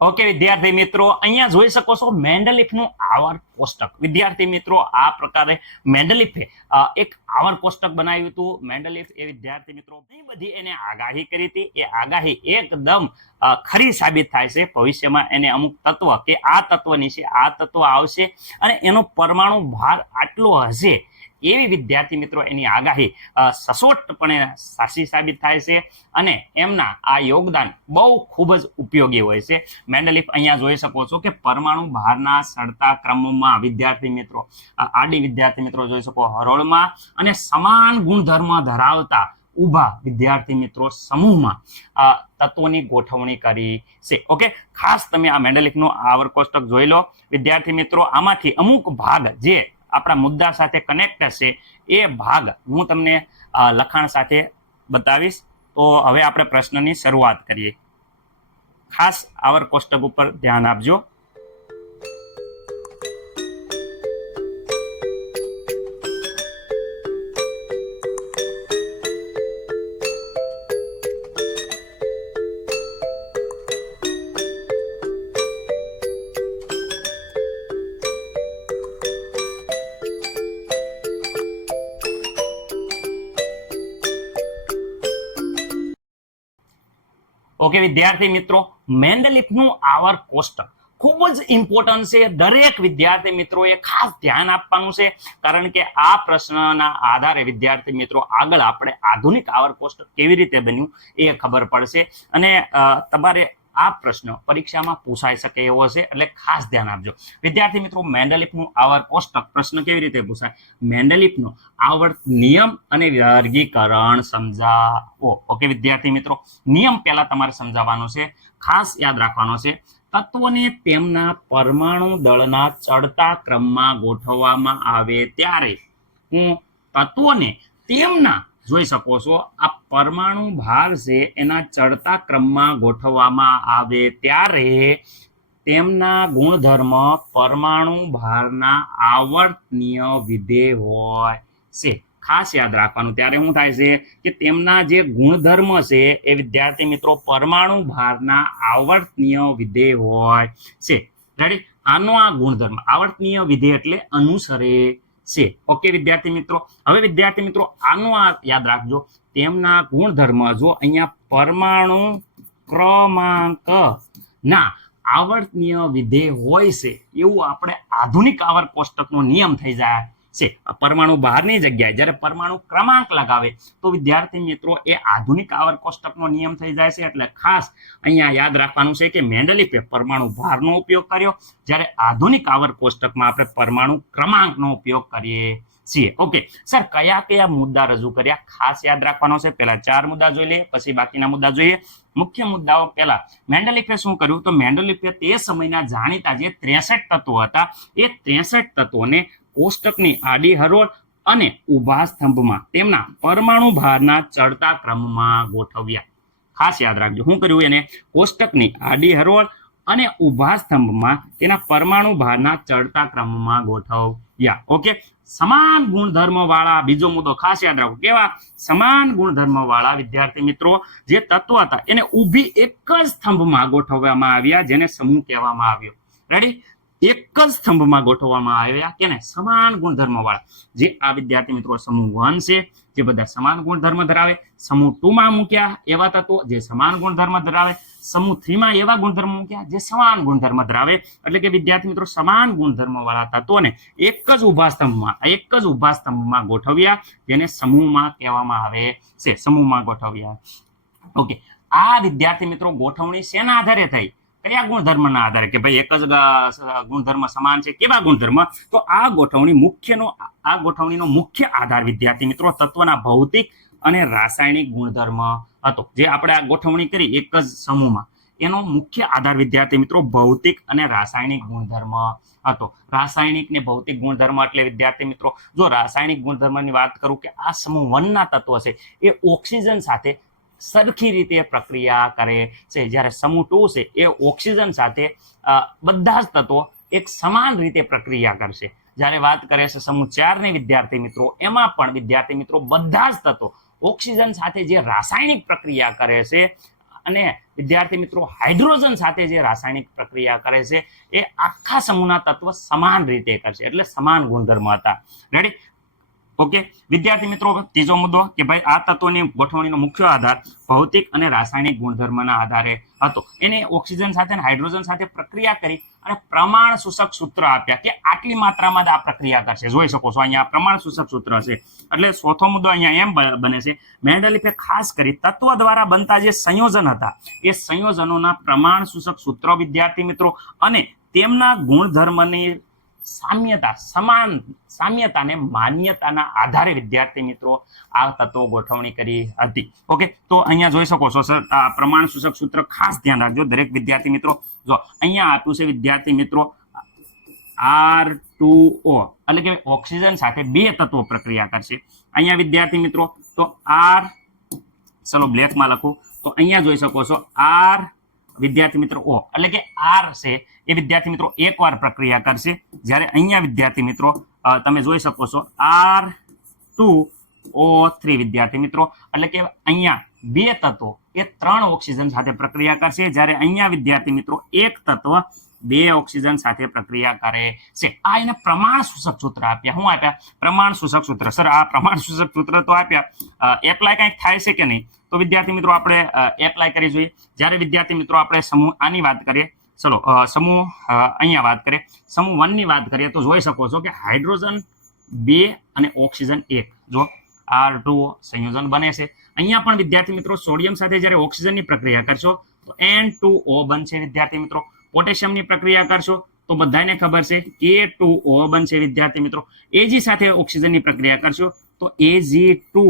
Okay વિદ્યાર્થી મિત્રો, અહીંયા જોઈ શકો છો મેન્ડેલિફનું આવર્ત કોષ્ટક. વિદ્યાર્થી મિત્રો, આ પ્રકારે મેન્ડેલિફે એક આવર્ત કોષ્ટક બનાવ્યું હતું. મેન્ડેલિફ એ વિદ્યાર્થી મિત્રો ઘણી બધી એને આગાહી કરી હતી. એ આગાહી એકદમ ખરી સાબિત થાય છે. ભવિષ્યમાં એને અમુક તત્વ કે આ તત્વ નીચે આ તત્વ આવશે અને એનો પરમાણુ ભાર આટલો હશે એવી વિદ્યાર્થી મિત્રો એની આગાહી સચોટપણે સાચી સાબિત થાય છે અને એમના આ યોગદાન બહુ ખૂબ જ ઉપયોગી હોય છે. મેન્ડેલિફ અહીંયા જોઈ શકો છો કે પરમાણુ ભારના સડતા ક્રમમાં વિદ્યાર્થી મિત્રો આડી વિદ્યાર્થી મિત્રો જોઈ શકો હરોળમાં અને સમાન ગુણધર્મ ધરાવતા ઉભા વિદ્યાર્થી મિત્રો સમૂહમાં તત્વોની ગોઠવણી કરી છે. ઓકે, ખાસ તમે આ મેન્ડેલિફનું આવર્ત કોષ્ટક જોઈ લો વિદ્યાર્થી મિત્રો. આમાંથી અમુક ભાગ જે આપણા મુદ્દા સાથે કનેક્ટ હશે એ ભાગ હું તમને લખાણ સાથે બતાવીશ. તો હવે આપણે પ્રશ્નની શરૂઆત કરીએ. ખાસ આવર્ત કોષ્ટક ઉપર ધ્યાન આપજો. ઓકે વિદ્યાર્થી મિત્રો, મેન્ડેલિફનું આવર્ત કોષ્ટક ખૂબ જ ઇમ્પોર્ટન્ટ છે. દરેક વિદ્યાર્થી મિત્રોએ ખાસ ધ્યાન આપવાનું છે, કારણ કે આ પ્રશ્નના આધારે વિદ્યાર્થી મિત્રો આગળ આપણે આધુનિક આવર્ત કોષ્ટક કેવી રીતે બન્યું એ ખબર પડશે અને તમારે આ પ્રશ્ન પરીક્ષામાં પૂછાઈ શકે એવો છે, એટલે ખાસ ધ્યાન આપજો વિદ્યાર્થી મિત્રો. મેન્ડેલિફનું આવર્ત કોષ્ટક પ્રશ્ન કેવી રીતે પૂછાય? મેન્ડેલિફનો આવર્ત નિયમ અને વર્ગીકરણ સમજાવો. ઓકે વિદ્યાર્થી મિત્રો, નિયમ પહેલા તમારે સમજાવવાનો છે. ખાસ યાદ રાખવાનો છે, તત્વોને તેમના પરમાણુ દળના ચડતા ક્રમમાં ગોઠવવામાં આવે ત્યારે હું તત્વોને તેમના જોઈ શકો છો આ પરમાણુ ભાર છે એના ચડતા ક્રમમાં ગોઠવવામાં આવે ત્યારે તેમના ગુણધર્મ પરમાણુ ભારના આવર્તનીય વિધેય હોય છે. ખાસ યાદ રાખવાનું. ત્યારે શું થાય છે કે તેમના જે ગુણધર્મ છે એ વિદ્યાર્થી મિત્રો પરમાણુ ભારના આવર્તનીય વિધેય હોય છે. રેડી? આનો આ ગુણધર્મ આવર્તનીય વિધેય એટલે અનુસરે છે. ઓકે વિદ્યાર્થી મિત્રો, હવે વિદ્યાર્થી મિત્રો આનું આ યાદ રાખજો. તેમના ગુણધર્મ જો અહીંયા પરમાણુ ક્રમાંક ના આવર્તનીય વિધેય હોય છે એવું આપણે આધુનિક આવર્ત કોષ્ટકનો નિયમ થઈ જાય છે. પરમાણુ બહારની જગ્યાએ જ્યારે પરમાણુ ક્રમાંક લગાવે તો વિદ્યાર્થી મિત્રો એ આધુનિક આવર્ત કોષ્ટકનો નિયમ થઈ જાય છે. એટલે ખાસ અહીંયા યાદ રાખવાનું છે કે મેન્ડેલિફે પરમાણુ ભારનો ઉપયોગ કર્યો, જ્યારે આધુનિક આવર્ત કોષ્ટકમાં આપણે પરમાણુ ક્રમાંકનો ઉપયોગ કરીએ છીએ. ઓકે સર, કયા કયા મુદ્દા રજૂ કર્યા ખાસ યાદ રાખવાનો છે. પહેલા 4 મુદ્દા જોઈ લઈએ, પછી બાકીના મુદ્દા જોઈએ. મુખ્ય મુદ્દાઓ પહેલા મેન્ડેલિફે શું કર્યું? તો મેન્ડેલિફે તે સમયના જાણીતા જે 63 તત્વો હતા એ 63 તત્વોને કોષ્ટકની આડી હરોળ અને ઊભા સ્તંભમાં તેમના પરમાણુ ભારના ચડતા ક્રમમાં ગોઠવ્યા. ખાસ યાદ રાખજો, શું કર્યું એને? કોષ્ટકની આડી હરોળ અને ઊભા સ્તંભમાં તેના પરમાણુ ભારના ચડતા ક્રમમાં ગોઠવ્યા. ઓકે, સમાન ગુણધર્મ વાળા, બીજો મુદ્દો ખાસ યાદ રાખો, કેવા? સમાન ગુણધર્મ વાળા વિદ્યાર્થી મિત્રો જે તત્વો હતા એને ઊભી એક જ સ્તંભમાં ગોઠવવામાં આવ્યા, જેને સમૂહ કહેવામાં આવ્યો. રેડી? એક જ સ્તંભમાં ગોઠવવામાં આવ્યા કેને? સમાન ગુણધર્મ વાળા. જે આ વિદ્યાર્થી મિત્રો સમૂહ 1 છે જે બધા સમાન ગુણધર્મ ધરાવે. સમૂહ 2 માં મૂક્યા એવા તત્વો જે સમાન ગુણધર્મ ધરાવે. સમૂહ 3 માં એવા ગુણધર્મ મૂક્યા જે સમાન ગુણધર્મ ધરાવે. એટલે કે વિદ્યાર્થી મિત્રો સમાન ગુણધર્મ વાળા તત્વોને એક જ ઊભા સ્તંભમાં ગોઠવ્યા, જેને સમૂહમાં કહેવામાં આવે છે. સમૂહમાં ગોઠવ્યા. ઓકે, આ વિદ્યાર્થી મિત્રો ગોઠવણી શેના આધારે થઈ? કયા ગુણધર્મના આધારે? કે ભાઈ એક જ ગુણધર્મ સમાન છે. કેવા ગુણધર્મ? તો આ ગોઠવણીનો મુખ્ય આધાર વિદ્યાર્થી મિત્રો તત્વના ભૌતિક અને રાસાયણિક ગુણધર્મ હતો. જે આપણે આ ગોઠવણી કરી એક જ સમૂહમાં, એનો મુખ્ય આધાર વિદ્યાર્થી મિત્રો ભૌતિક અને રાસાયણિક ગુણધર્મ હતો. રાસાયણિક ને ભૌતિક ગુણધર્મ એટલે વિદ્યાર્થી મિત્રો જો રાસાયણિક ગુણધર્મની વાત કરું કે આ સમૂહ 1 ના તત્વો છે એ ઓક્સિજન સાથે સરખી રીતે પ્રક્રિયા કરે છે, જ્યારે સમૂહ 2 છે એ ઓક્સિજન સાથે બધા જ તત્વો એક સમાન રીતે પ્રક્રિયા કરશે. જ્યારે વાત કરે છે સમૂહ 4 ની વિદ્યાર્થી મિત્રો, એમાં પણ વિદ્યાર્થી મિત્રો બધા જ તત્વો ઓક્સિજન સાથે જે રાસાયણિક પ્રક્રિયા કરે છે અને વિદ્યાર્થી મિત્રો હાઇડ્રોજન સાથે જે રાસાયણિક પ્રક્રિયા કરે છે એ આખા સમૂહના તત્વ સમાન રીતે કરશે, એટલે સમાન ગુણધર્મ હતા. રેડી? ઓકે વિદ્યાર્થી મિત્રો, ત્રીજો મુદ્દો કે ભાઈ આ તત્વોની ગોઠવણીનો મુખ્ય આધાર ભૌતિક અને રાસાયણિક ગુણધર્મના આધારે હતો. એને ઓક્સિજન સાથે અને હાઇડ્રોજન સાથે પ્રક્રિયા કરી અને પ્રમાણ સૂચક સૂત્ર આપ્યા કે આટલી માત્રામાં જ આ પ્રક્રિયા કરશે. જોઈ શકો છો અહીંયા પ્રમાણ સૂચક સૂત્ર છે. એટલે ચોથો મુદ્દો અહીંયા એમ બને છે, મેન્ડેલિફે ખાસ કરી તત્વ દ્વારા બનતા જે સંયોજન હતા એ સંયોજનોના પ્રમાણ સૂચક સૂત્રો વિદ્યાર્થી મિત્રો અને તેમના ગુણધર્મની સામ્યતાને માન્યતાના આધારે વિદ્યાર્થી મિત્રો આ તત્વો ગોઠવણી કરી હતી. ઓકે તો અહીંયા જોઈ શકો છો સર, આ પ્રમાણ સૂચક સૂત્ર ખાસ ધ્યાન રાખજો દરેક વિદ્યાર્થી મિત્રો. જો અહીંયા આપ્યું છે વિદ્યાર્થી મિત્રો R2O, એટલે કે ઓક્સિજન સાથે બે તત્વો પ્રક્રિયા કરશે. અહીંયા વિદ્યાર્થી મિત્રો તો ચલો બ્લેકમાં લખું તો અહીંયા જોઈ શકો છો R વિદ્યાર્થી મિત્રો O, એટલે કે R છે એ વિદ્યાર્થી મિત્રો એકવાર પ્રક્રિયા કરશે, જ્યારે અહીંયા વિદ્યાર્થી મિત્રો તમે જોઈ શકો છો R2O3 વિદ્યાર્થી મિત્રો, એટલે કે અહીંયા બે તત્વો એ 3 ઓક્સિજન સાથે પ્રક્રિયા કરશે, જ્યારે અહીંયા વિદ્યાર્થી મિત્રો એક તત્વ 2 ઓક્સિજન સાથે પ્રક્રિયા કરે છે. આ એને પ્રમાણ સૂચક સૂત્ર આપ્યા. શું આપ્યા? પ્રમાણ સૂચક સૂત્ર. સર આ પ્રમાણ સૂચક સૂત્ર તો આપ્યા, એપ્લાય કંઈક થાય છે કે નહીં? તો વિદ્યાર્થી મિત્રો આપણે એપ્લાય કરી જોઈએ. જ્યારે વિદ્યાર્થી મિત્રો આપણે સમૂહ આની વાત કરીએ, ચલો સમૂહ અહીંયા વાત કરીએ, સમૂહ 1 ની વાત કરીએ તો જોઈ શકો છો કે હાઇડ્રોજન 2 અને ઓક્સિજન 1, જો R2O સંયોજન બને છે. અહીંયા પણ વિદ્યાર્થી મિત્રો સોડિયમ સાથે જ્યારે ઓક્સિજનની પ્રક્રિયા કરશો તો N2O બનશે વિદ્યાર્થી મિત્રો. પોટેશિયમની પ્રક્રિયા કરશો તો બધાને ખબર છે K2O બનશે વિદ્યાર્થી મિત્રો. Ag સાથે ઓક્સિજનની પ્રક્રિયા કરશો તો Ag2O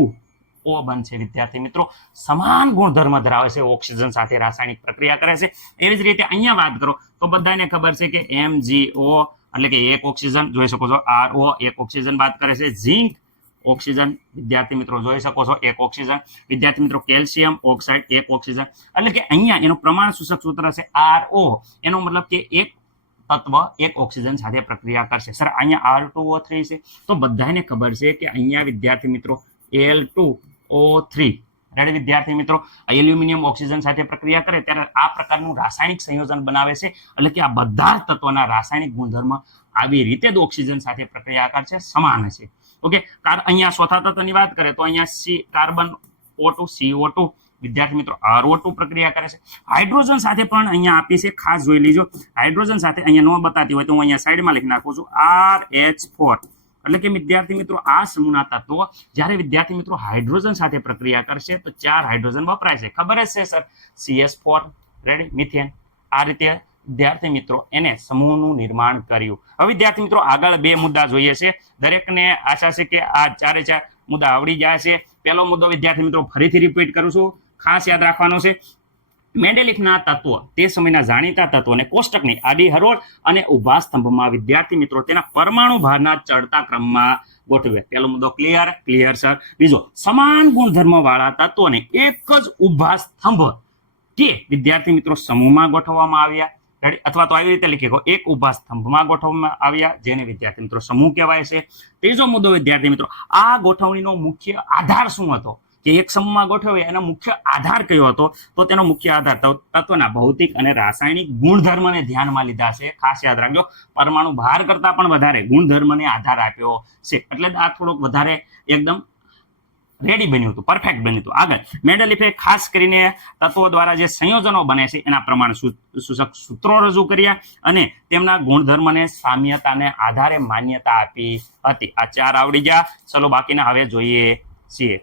બનશે વિદ્યાર્થી મિત્રો. સમાન ગુણધર્મ ધરાવે છે, ઓક્સિજન સાથે રાસાયણિક પ્રક્રિયા કરે છે. એવી જ રીતે અહીંયા વાત કરો તો બધાને ખબર છે કે MgO, એટલે કે એક ઓક્સિજન જોઈ શકો છો, RO એક ઓક્સિજન વાત કરે છે, ઝિંક ઓક્સિજન વિદ્યાર્થી મિત્રો જોઈ શકો છો એક ઓક્સિજન, વિદ્યાર્થી મિત્રો કેલ્શિયમ ઓક્સાઇડ એક ઓક્સિજન, એટલે કે અહીંયા એનું પ્રમાણ સૂચક સૂત્ર છે RO, એનો મતલબ કે એક તત્વ એક ઓક્સિજન સાથે પ્રક્રિયા કરશે. સર અહીંયા R2O3 છે તો બધાને ખબર છે કે અહીંયા વિદ્યાર્થી મિત્રો L2O3, રેડી વિદ્યાર્થી મિત્રો, એલ્યુમિનિયમ ઓક્સિજન સાથે પ્રક્રિયા કરે ત્યારે આ પ્રકારનું રાસાયણિક સંયોજન બનાવે છે, એટલે કે આ બધા તત્વોના રાસાયણિક ગુણધર્મ આવી રીતે જ ઓક્સિજન સાથે પ્રક્રિયા કરશે, સમાન છે. ઓકે અહીંયા ચોથા તત્વની વાત કરીએ તો અહીંયા કાર્બન O2 CO2 વિદ્યાર્થી મિત્રો RO2 પ્રક્રિયા કરે છે. હાઇડ્રોજન સાથે પણ અહીંયા આપી છે, ખાસ જોઈ લીજો. હાઇડ્રોજન સાથે અહીંયા ન બતાતી હોય તો હું અહીંયા સાઈડમાં લખી નાખું છું RH4, એટલે કે વિદ્યાર્થી મિત્રો આ સમૂહના તત્વો જ્યારે વિદ્યાર્થી મિત્રો હાઇડ્રોજન સાથે પ્રક્રિયા કરશે તો 4 હાઇડ્રોજન વપરાય છે. ખબર જ છે સર, CS4 રેડી મિથેન. આ રીતે વિદ્યાર્થી મિત્રો એને સમૂહનું નિર્માણ કર્યું. હવે વિદ્યાર્થી મિત્રો આગળ 2 મુદ્દા જોઈએ છે. દરેકને આશા છે કે આ 4 મુદ્દા આવડી જાય છે. પહેલો મુદ્દો વિદ્યાર્થી મિત્રો ફરીથી રિપીટ કરું છું, ખાસ યાદ રાખવાનો છે. મેન્ડેલિફના તત્વો તે સમયના જાણીતા તત્વોને કોષ્ટકની આડી હરોળ અને ઊભા સ્તંભમાં વિદ્યાર્થી મિત્રો તેના પરમાણુ ભારના ચડતા ક્રમમાં ગોઠવે. પહેલો મુદ્દો ક્લિયર સર. બીજો, સમાન ગુણધર્મ વાળા તત્વોને એક જ ઊભા સ્તંભ કે વિદ્યાર્થી મિત્રો સમૂહમાં ગોઠવવામાં આવ્યા, અથવા તો આવી રીતે લખી એક ઊભા સ્તંભમાં ગોઠવવામાં આવ્યા, જેને વિદ્યાર્થી મિત્રો સમૂહ કહેવાય છે. ત્રીજો મુદ્દો વિદ્યાર્થી મિત્રો આ ગોઠવણીનો મુખ્ય આધાર શું હતો કે એક સમૂહમાં ગોઠવે એનો મુખ્ય આધાર કયો હતો? તો તેનો મુખ્ય આધાર તત્વના ભૌતિક અને રાસાયણિક ગુણધર્મને ધ્યાનમાં લીધા છે. ખાસ યાદ રાખજો, પરમાણુ ભાર કરતા પણ વધારે ગુણધર્મને આધાર આપ્યો છે, એટલે આ થોડુંક વધારે એકદમ રેડી બન્યું હતું, પરફેક્ટ બન્યું હતું. આગળ મેન્ડેલિફે ખાસ કરીને તત્વો દ્વારા જે સંયોજનો બને છે એના પ્રમાણ સૂચક સૂત્રો રજૂ કર્યા અને તેમના ગુણધર્મને સામ્યતાને આધારે માન્યતા આપી હતી. આ 4 આવડી ગયા. ચલો બાકીના હવે જોઈએ છીએ.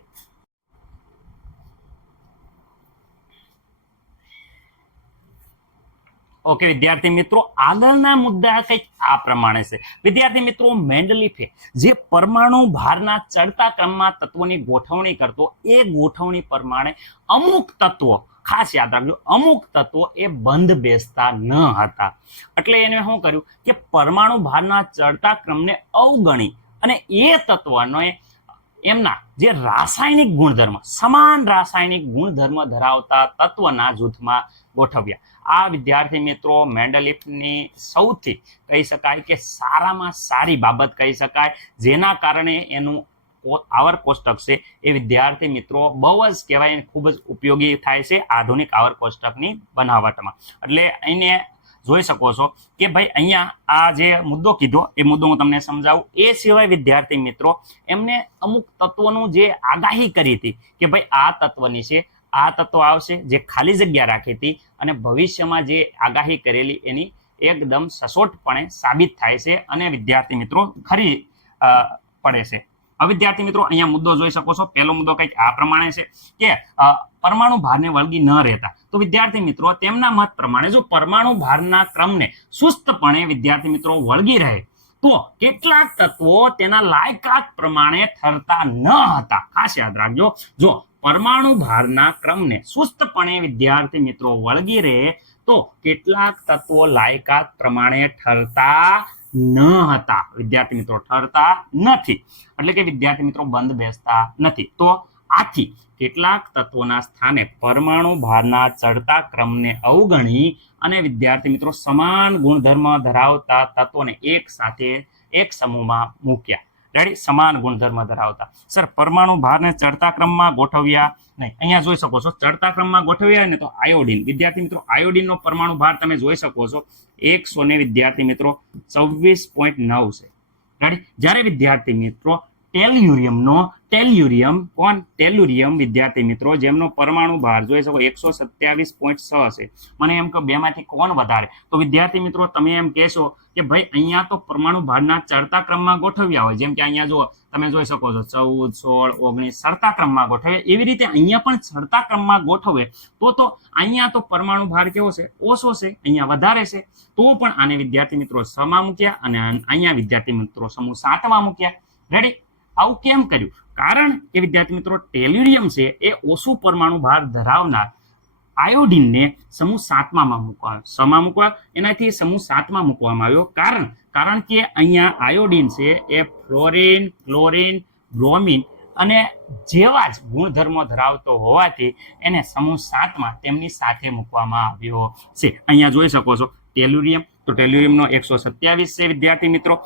ઓકે વિદ્યાર્થી મિત્રો આગળના મુદ્દા કંઈક આ પ્રમાણે છે. વિદ્યાર્થી મિત્રો મેન્ડેલિફે જે પરમાણુ ભારના ચડતા ક્રમમાં તત્વોની ગોઠવણી કરતો એ ગોઠવણી પ્રમાણે અમુક તત્વો, ખાસ યાદ રાખજો, અમુક તત્વો એ બંધ બેસતા ન હતા. એટલે એને શું કર્યું કે પરમાણુ ભારના ચડતા ક્રમને અવગણી અને એ તત્વનો એમના જે રાસાયણિક ગુણધર્મ, સમાન રાસાયણિક ગુણધર્મ ધરાવતા તત્વના જૂથમાં ગોઠવ્યા. આ વિદ્યાર્થી મિત્રો મેન્ડેલિફની સૌથી કહી શકાય કે સારામાં સારી બાબત કહી શકાય, જેના કારણે એનું આવર્ત કોષ્ટક છે એ વિદ્યાર્થી મિત્રો બહુ જ કહેવાય ખૂબ જ ઉપયોગી થાય છે આધુનિક આવર્ત કોષ્ટકની બનાવટમાં. એટલે એને જોઈ શકો છો કે ભાઈ અહીંયા આ જે મુદ્દો કીધો એ મુદ્દો હું તમને સમજાવું. એ સિવાય વિદ્યાર્થી મિત્રો એમને અમુક તત્વોનું જે આગાહી કરી હતી કે ભાઈ આ તત્વની છે, આ તત્વ આવશે, જે ખાલી જગ્યા રાખી હતી અને ભવિષ્યમાં જે આગાહી કરેલી એની એકદમ સચોટપણે સાબિત થાય છે અને વિદ્યાર્થી મિત્રો ખરી પડે છે. હવે વિદ્યાર્થી મિત્રો અહીંયા મુદ્દો જોઈ શકો છો. પહેલો મુદ્દો કંઈક આ પ્રમાણે છે કે પરમાણુ ભારને વળગી ન રહેતા. તો વિદ્યાર્થી મિત્રો તેમના મત પ્રમાણે જો પરમાણુ ભારના ક્રમને સુસ્તપણે વિદ્યાર્થી મિત્રો વળગી રહે તો કેટલાક તત્વો તેના લાયકાત પ્રમાણે ઠરતા ન હતા. ખાસ યાદ રાખજો, જો પરમાણુ ભારના ક્રમને સુસ્તપણે વિદ્યાર્થી મિત્રો વળગી રહે તો કેટલાક તત્વો લાયકાત પ્રમાણે ઠરતા ન હતા. વિદ્યાર્થી મિત્રો ઠરતા નથી એટલે કે વિદ્યાર્થી મિત્રો બંધ બેસતા નથી. તો આથી કેટલાક તત્વોના સ્થાને પરમાણુ ભારના ચડતા ક્રમને અવગણી અને વિદ્યાર્થી મિત્રો સમાન ગુણધર્મ ધરાવતા તત્વોને એક સાથે એક સમૂહમાં મૂક્યા. રેડી? સમાન ગુણધર્મ ધરાવતા. સર પરમાણુ ભારને ચડતા ક્રમમાં ગોઠવ્યા નહીં. અહીંયા જોઈ શકો છો ચડતા ક્રમમાં ગોઠવ્યા ને તો આયોડિન. વિદ્યાર્થી મિત્રો આયોડિનનો પરમાણુ ભાર તમે જોઈ શકો છો 100 ને વિદ્યાર્થી મિત્રો 24.9 છે. રેડી? જ્યારે વિદ્યાર્થી મિત્રો ટેલ્યુરિયમ વિદ્યાર્થી મિત્રો જેમનો પરમાણુ ભાર જોઈ શકો 127.6 છે. મને એમ કે બેમાંથી કોણ વધારે? તો વિદ્યાર્થી મિત્રો તમે એમ કહેશો કે ભાઈ અહીંયા તો પરમાણુ ભારના ચડતા ક્રમમાં ગોઠવ્યા હોય, જેમ કે અહીંયા જો તમે જોઈ શકો છો 14, 16, 19 ચડતા ક્રમમાં ગોઠવે, એવી રીતે અહીંયા પણ ચડતા ક્રમમાં ગોઠવે તો અહીંયા તો પરમાણુ ભાર કેવો છે? ઓછો છે, અહીંયા વધારે છે. તો પણ આને વિદ્યાર્થી મિત્રો 6 માં મૂક્યા અને અહીંયા વિદ્યાર્થી મિત્રો સમૂહ 7 માં મૂક્યા. રેડી? આવું કેમ કર્યું? કારણ કે વિદ્યાર્થી મિત્રો ટેલ્યુરિયમ છે એ ઓછું પરમાણુ ભાર ધરાવનાર આયોડિનને સમૂહ 7 માં મૂકવામાં 6 માં મૂકવા એનાથી સમૂહ 7 માં મૂકવામાં આવ્યો. કારણ કે અહીંયા આયોડિન છે એ ફ્લોરિન, ક્લોરિન, બ્રોમિન અને જેવા જ ગુણધર્મો ધરાવતો હોવાથી એને સમૂહ 7 માં તેમની સાથે મૂકવામાં આવ્યો છે. અહીંયા જોઈ શકો છો ટેલ્યુરિયમ, તો ટેલ્યુરિયમનો 127 છે વિદ્યાર્થી મિત્રો.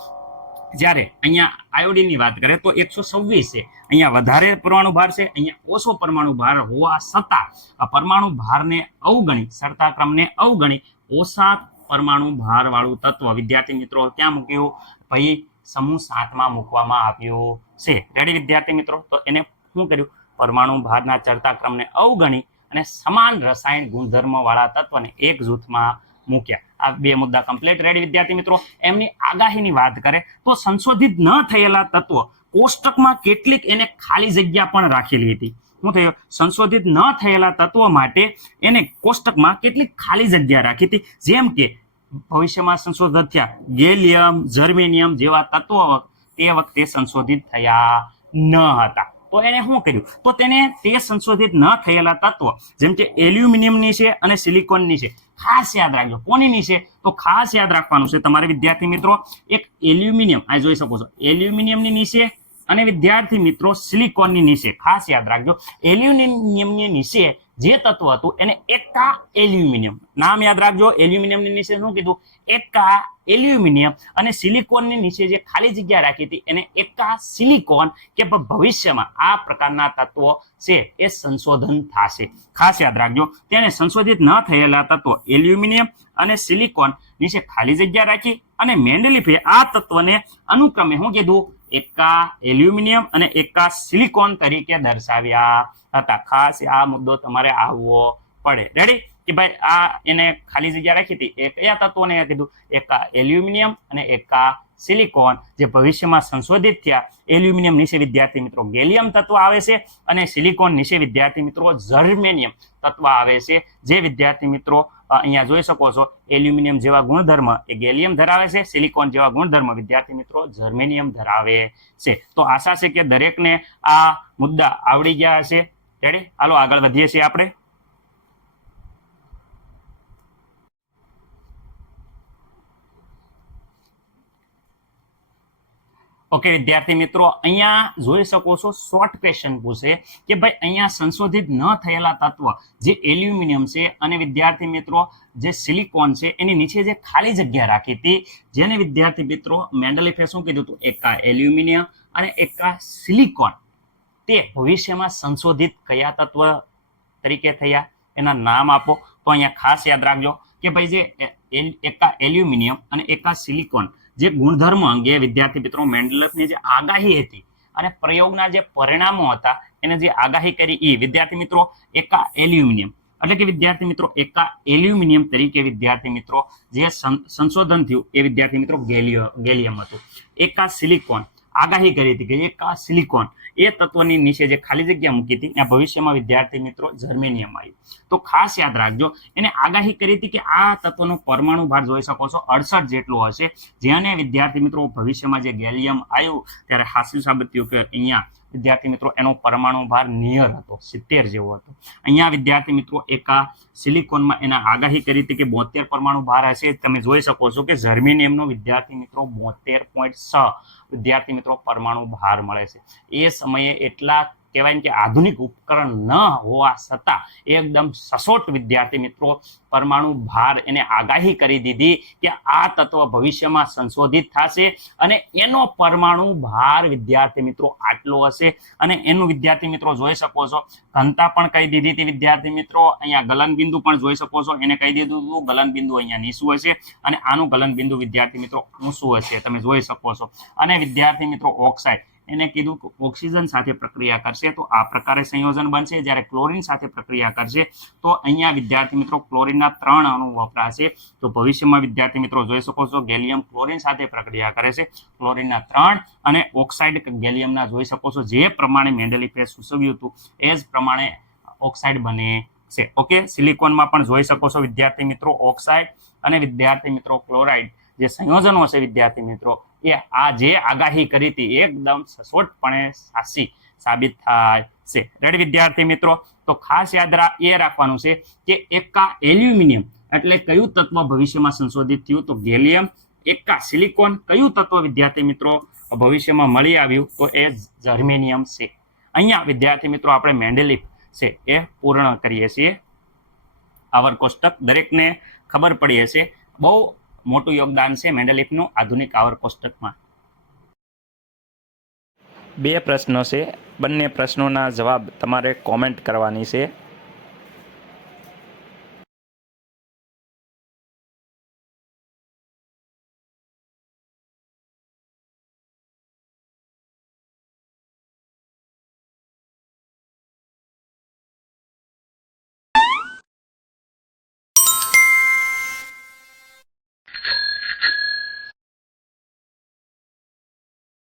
જ્યારે અહીંયા આયોડિનની વાત કરીએ તો 126 છે. અહીંયા વધારે પરમાણુ ભાર છે, અહીંયા ઓછો પરમાણુ ભાર હોવા છતાં આ પરમાણુ ભારને અવગણી, ચડતા ક્રમને અવગણી ઓછા પરમાણુ ભાર વાળું તત્વ વિદ્યાર્થી મિત્રો ક્યાં મૂક્યું? ભાઈ સમૂહ 7 માં મૂકવામાં આવ્યું છે. રેડી વિદ્યાર્થી મિત્રો? તો એને શું કર્યું? પરમાણુ ભારના ચડતા ક્રમને અવગણી અને સમાન રસાયણ ગુણધર્મ વાળા તત્વને એક જૂથમાં મૂક્યા. આ બે મુદ્દા કમ્પ્લીટ. રેડી વિદ્યાર્થી મિત્રો? એમની આગાહીની વાત કરે તો સંશોધિત ન થયેલા તત્વો કોષ્ટકમાં કેટલીક એને ખાલી જગ્યા પણ રાખેલી હતી. શું થયું? સંશોધિત ન થયેલા તત્વો માટે એને કોષ્ટકમાં કેટલીક ખાલી જગ્યા રાખી હતી. જેમ કે ભવિષ્યમાં સંશોધિત થયા ગેલિયમ, જર્મેનિયમ જેવા તત્વો તે વખતે સંશોધિત થયા ન હતા. તો એને શું કર્યું? તો તેને તે સંશોધિત ન થયેલા તત્વો જેમ કે એલ્યુમિનિયમની છે અને સિલિકોનની છે. ખાસ યાદ રાખજો. કોની છે? તો ખાસ યાદ રાખવાનું છે તમારે વિદ્યાર્થી મિત્રો. એક એલ્યુમિનિયમ આ જોઈ શકો છો, એલ્યુમિનિયમની નીચે અને વિદ્યાર્થી મિત્રો સિલિકોનની નીચે. ખાસ યાદ રાખજો એલ્યુમિનિયમની નીચે જે તત્વ હતું એને એકા એલ્યુમિનિયમ નામ યાદ રાખજો. એલ્યુમિનિયમની નીચે શું કીધું? એકા એલ્યુમિનિયમ. અને સિલિકોનની નીચે જે ખાલી જગ્યા રાખી હતી એને એકા સિલિકોન. કે ભવિષ્યમાં આ પ્રકારના તત્વો છે એ સંશોધન થશે. ખાસ યાદ રાખજો. તેને સંશોધિત ન થયેલા તત્વો એલ્યુમિનિયમ અને સિલિકોન નીચે ખાલી જગ્યા રાખી અને મેન્ડેલિફે આ તત્વને અનુક્રમે શું કીધું? એકા એલ્યુમિનિયમ અને એકા સિલિકોન તરીકે દર્શાવ્યા હતા. ખાસ આ મુદ્દો તમારે આવવો પડે. રેડી? કે ભાઈ આ એને ખાલી જગ્યા રાખી હતી એ કયા તત્વોને કીધું? એકા એલ્યુમિનિયમ અને એકા સિલિકોન, જે ભવિષ્યમાં સંશોધિત થયા. એલ્યુમિનિયમ નીચે વિદ્યાર્થી મિત્રો ગેલિયમ તત્વ આવે છે અને સિલિકોન નીચે વિદ્યાર્થી મિત્રો જર્મેનિયમ તત્વ આવે છે. જે વિદ્યાર્થી મિત્રો અહીંયા જોઈ શકો છો એલ્યુમિનિયમ જેવા ગુણધર્મ એ ગેલિયમ ધરાવે છે, સિલિકોન જેવા ગુણધર્મ વિદ્યાર્થી મિત્રો જર્મેનિયમ ધરાવે છે. તો આશા છે કે દરેકને આ મુદ્દા આવડી ગયા હશે. રેડી? હાલો આગળ વધીએ છીએ આપણે. ઓકે વિદ્યાર્થી મિત્રો, અહીંયા જોઈ શકો છો શોર્ટ ક્વેશ્ચન પૂછે કે ભાઈ અહીંયા સંશોધિત ન થયેલા તત્વ જે એલ્યુમિનિયમ છે અને વિદ્યાર્થી મિત્રો જે સિલિકોન છે એની નીચે જે ખાલી જગ્યા રાખી હતી, જેને વિદ્યાર્થી મિત્રો મેન્ડેલિફે શું કીધું હતું, એકા એલ્યુમિનિયમ અને એકા સિલિકોન, તે ભવિષ્યમાં સંશોધિત કયા તત્વ તરીકે થયા, એના નામ આપો. તો અહીંયા ખાસ યાદ રાખજો કે ભાઈ જે એકા એલ્યુમિનિયમ અને એકા સિલિકોન જે ગુણધર્મ અંગે વિદ્યાર્થી મિત્રો મેન્ડેલિફની જે આગાહી હતી અને પ્રયોગના જે પરિણામો હતા એને જે આગાહી કરી એ વિદ્યાર્થી મિત્રો એકા એલ્યુમિનિયમ, એટલે કે વિદ્યાર્થી મિત્રો એકા એલ્યુમિનિયમ તરીકે વિદ્યાર્થી મિત્રો જે સંશોધન થયું એ વિદ્યાર્થી મિત્રો ગેલિયમ હતું. એકા સિલિકોન આગાહી કરી હતી કે એકા સિલિકોન એ તત્વની નીચે જે ખાલી જગ્યા મૂકી હતી ત્યાં ભવિષ્યમાં વિદ્યાર્થી મિત્રો જર્મેનિયમ આવ્યું. તો ખાસ યાદ રાખજો, એને આગાહી કરી હતી કે આ તત્વનો પરમાણુ ભાર જોઈ શકો છો 68 જેટલો હશે, જેને વિદ્યાર્થી મિત્રો ભવિષ્યમાં જે ગેલિયમ આવ્યું ત્યારે હાસ્ય સાબિત થયું કે અહીંયા વિદ્યાર્થી મિત્રો એનો પરમાણુ ભાર નિયર હતો, 70 જેવો હતો. અહીંયા વિદ્યાર્થી મિત્રો એકા સિલિકોનમાં એના આગાહી કરી હતી કે 72 પરમાણુ ભાર હશે. તમે જોઈ શકો છો કે જર્મેનિયમનો વિદ્યાર્થી મિત્રો 72.6 વિદ્યાર્થી મિત્રો પરમાણુ ભાર મળે છે. એ સમયે એટલા કહેવાય કે આધુનિક ઉપકરણ ન હોવા છતાં એકદમ સચોટ વિદ્યાર્થી મિત્રો પરમાણુ ભાર એને આગાહી કરી દીધી કે આ તત્વ ભવિષ્યમાં સંશોધિત થશે અને એનો પરમાણુ ભાર વિદ્યાર્થી મિત્રો આટલો હશે. અને એનું વિદ્યાર્થી મિત્રો જોઈ શકો છો ઘનતા પણ કહી દીધી હતી વિદ્યાર્થી મિત્રો. અહીંયા ગલનબિંદુ પણ જોઈ શકો છો, એને કહી દીધું હતું ગલનબિંદુ અહીંયા નીચું હશે અને આનું ગલનબિંદુ વિદ્યાર્થી મિત્રો ઊંચું હશે, તમે જોઈ શકો છો. અને વિદ્યાર્થી મિત્રો ઓક્સાઇડ એને કીધું કે ઓક્સિજન સાથે પ્રક્રિયા કરશે તો આ પ્રકારે સંયોજન બનશે. જ્યારે ક્લોરીન સાથે પ્રક્રિયા કરશે તો અહીંયા વિદ્યાર્થી મિત્રો ક્લોરીનના 3 અણુ વપરાશે. તો ભવિષ્યમાં વિદ્યાર્થી મિત્રો જોઈ શકો છો ગેલિયમ ક્લોરીન સાથે પ્રક્રિયા કરે છે, ક્લોરીનના 3 અને ઓક્સાઇડ ગેલિયમના જોઈ શકો છો. જે પ્રમાણે મેન્ડેલિફે સૂચવ્યું હતું એ જ પ્રમાણે ઓક્સાઇડ બને છે. ઓકે, સિલિકોનમાં પણ જોઈ શકો છો વિદ્યાર્થી મિત્રો ઓક્સાઇડ અને વિદ્યાર્થી મિત્રો ક્લોરાઇડ જે સંયોજનો છે વિદ્યાર્થી મિત્રો એ આ જે આગાહી કરી હતી એકદમ સચોટપણે સાચી સાબિત થાય છે. રેડી વિદ્યાર્થી મિત્રો, તો ખાસ યાદ રાખવાનું છે કે એકા એલ્યુમિનિયમ એટલે કયું તત્વ ભવિષ્યમાં સંશોધિત થયું, તો ગેલિયમ. એકા સિલિકોન કયું તત્વ વિદ્યાર્થી મિત્રો ભવિષ્યમાં મળી આવ્યું, તો એ જર્મેનિયમ છે. અહીંયા વિદ્યાર્થી મિત્રો આપણે મેન્ડેલિફ છે એ પૂર્ણ કરીએ છીએ. આવર કોષ્ટક દરેકને ખબર પડી હશે, બહુ મોટું યોગદાન છે મેન્ડેલિફનું આધુનિક આવર કોષ્ટકમાં. 2 પ્રશ્નો છે, બંને પ્રશ્નોના જવાબ તમારે કોમેન્ટ કરવાની છે.